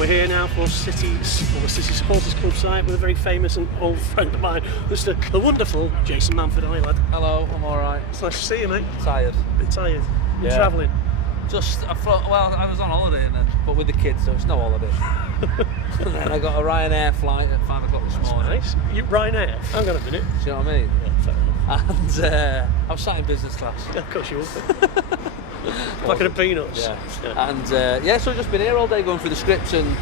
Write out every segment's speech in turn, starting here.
we're here now for the City Supporters Club site with a very famous and old friend of mine, the wonderful Jason Manford. Hi, lad. Hello, I'm alright. It's nice to see you, mate. Tired. A bit tired. You're Yeah. travelling? I was on holiday, but with the kids, so it's no holiday. And then I got a Ryanair flight at 5 o'clock this morning. Nice. You Ryanair? Hang on a minute. Do you know what I mean? Yeah, fair enough. And I was sat in business class. Yeah, of course you will. Packet of peanuts. Yeah. And so I've just been here all day going through the scripts and...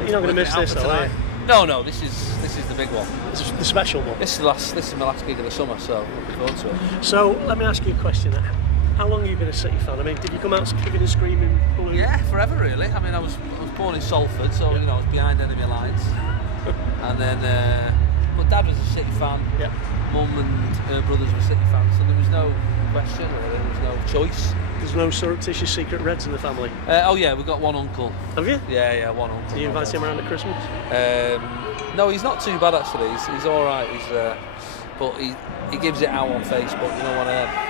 You're not going to miss this, though, are you? No, this is the big one. This is the special one. This is my last gig of the summer, so looking forward to it. So, let me ask you a question. How long have you been a City fan? I mean, did you come out kicking and screaming blue? Yeah, forever really. I mean, I was born in Salford, so I was behind enemy lines. And then, but Dad was a City fan. Yeah. Mum and her brothers were City fans, so there was no question, or there was no choice. There's no surreptitious secret Reds in the family? We've got one uncle. Have you? Yeah, one uncle. Do you invite him around at Christmas? No, he's not too bad actually. He's all right. But he gives it out on Facebook. You know what?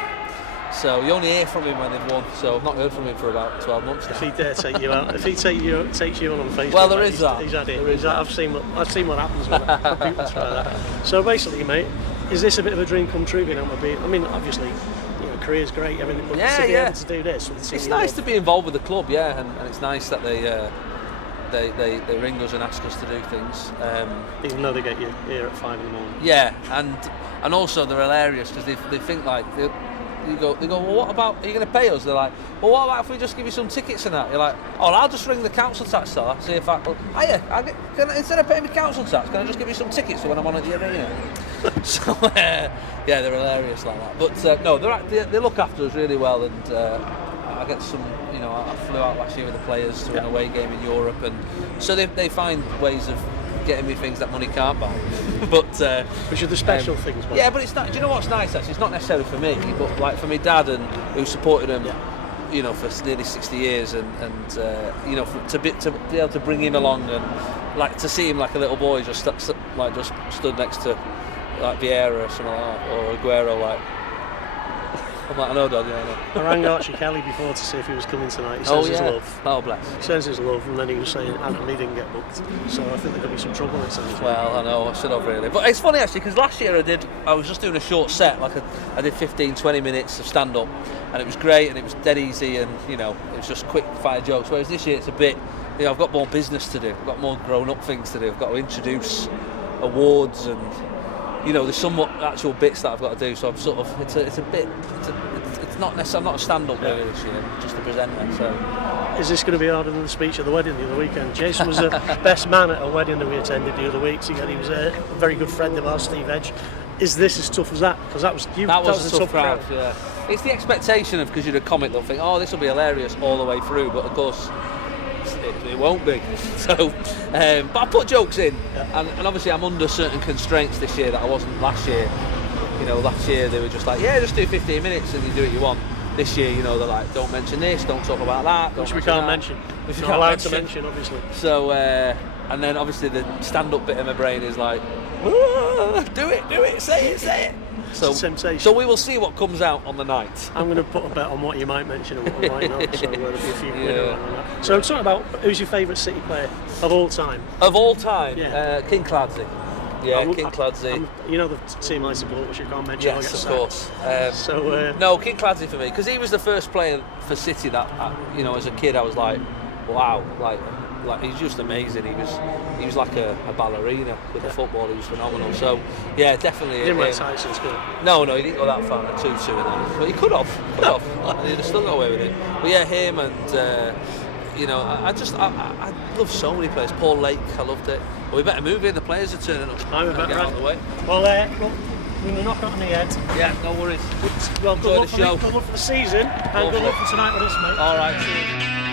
So you only hear from him when they've won. So I've not heard from him for about 12 months now. If he dare take you out, if he takes you on Facebook, well, there is that. He's had it. I've seen what happens with that. People try that. So basically, mate, is this a bit of a dream come true being able to be? I mean, obviously, career's great, everything, but to be able to do this. It's nice to be involved with the club, and it's nice that they ring us and ask us to do things. Even though they get you here at 5 in the morning. Yeah, and also they're hilarious because they think like they go, well, what about, are you going to pay us? They're like, well, what about if we just give you some tickets and that? You're like, oh, I'll just ring the council tax seller, see if instead of paying me council tax, can I just give you some tickets for when I'm on at the arena? So, they're hilarious like that. But no, they look after us really well, and I get some, I flew out last year with the players to an away game in Europe, and so they find ways of getting me things that money can't buy. But which are the special things. Yeah, but it's not. Do you know what's nice? Actually, it's not necessarily for me, but like for my dad and who supported him, for nearly 60 years, and to be able to bring him along and like to see him like a little boy just stood next to like Vieira or something like that, or Aguero, like. I'm like, I know, Dad, yeah. I rang Archie Kelly before to see if he was coming tonight. He says his love. Oh, bless. He says his love, and then he was saying, and he didn't get booked. So I think there could be some trouble in it. Well, I know, I should have really. But it's funny actually, because last year I was just doing a short set, I did 15-20 minutes of stand-up, and it was great, and it was dead easy, and it was just quick fire jokes. Whereas this year it's a bit, I've got more business to do, I've got more grown-up things to do, I've got to introduce awards and. There's somewhat actual bits that I've got to do, so I'm sort of, it's not necessarily, I'm not a stand-up really this year, just a presenter, so. Is this going to be harder than the speech at the wedding the other weekend? Jason was the best man at a wedding that we attended the other week, so he was a very good friend of ours, Steve Edge. Is this as tough as that? Because that was a tough crowd. Yeah. It's the expectation of, because you're a comic, they'll think, oh, this will be hilarious all the way through, but of course, it won't be. So, but I put jokes in, and obviously I'm under certain constraints this year that I wasn't last year. Last year they were just like, just do 15 minutes and you do what you want. This year, they're like, don't mention this, don't talk about that. Which we can't mention. Which we're not allowed to mention, obviously. So, and then obviously the stand-up bit of my brain is like, do it, say it. So, temptation. So we will see what comes out on the night. I'm going to put a bet on what you might mention and what you might not. So there'll be a few quid on that. So talk about who's your favourite City player of all time? Of all time, yeah. King Clancy. Yeah, King Clancy. The team I support, which you can't mention. Yes, of course. No, King Clancy for me, because he was the first player for City that, as a kid I was like, wow, like he's just amazing. He was like a ballerina with the football. He was phenomenal. So yeah, definitely. He didn't wear tights in school. No, he didn't go that far. At 2-2 and that, but he could have. And he'd have still got away with it. But yeah, him and. I love so many players. Paul Lake, I loved it. Well, we better move in. The players are turning up. I'm about get out of the way. Well, we're going to knock it on the head. Yeah, no worries. Well, Enjoy the show. Good luck for the season, and good luck for tonight with us, mate. All right, cheers.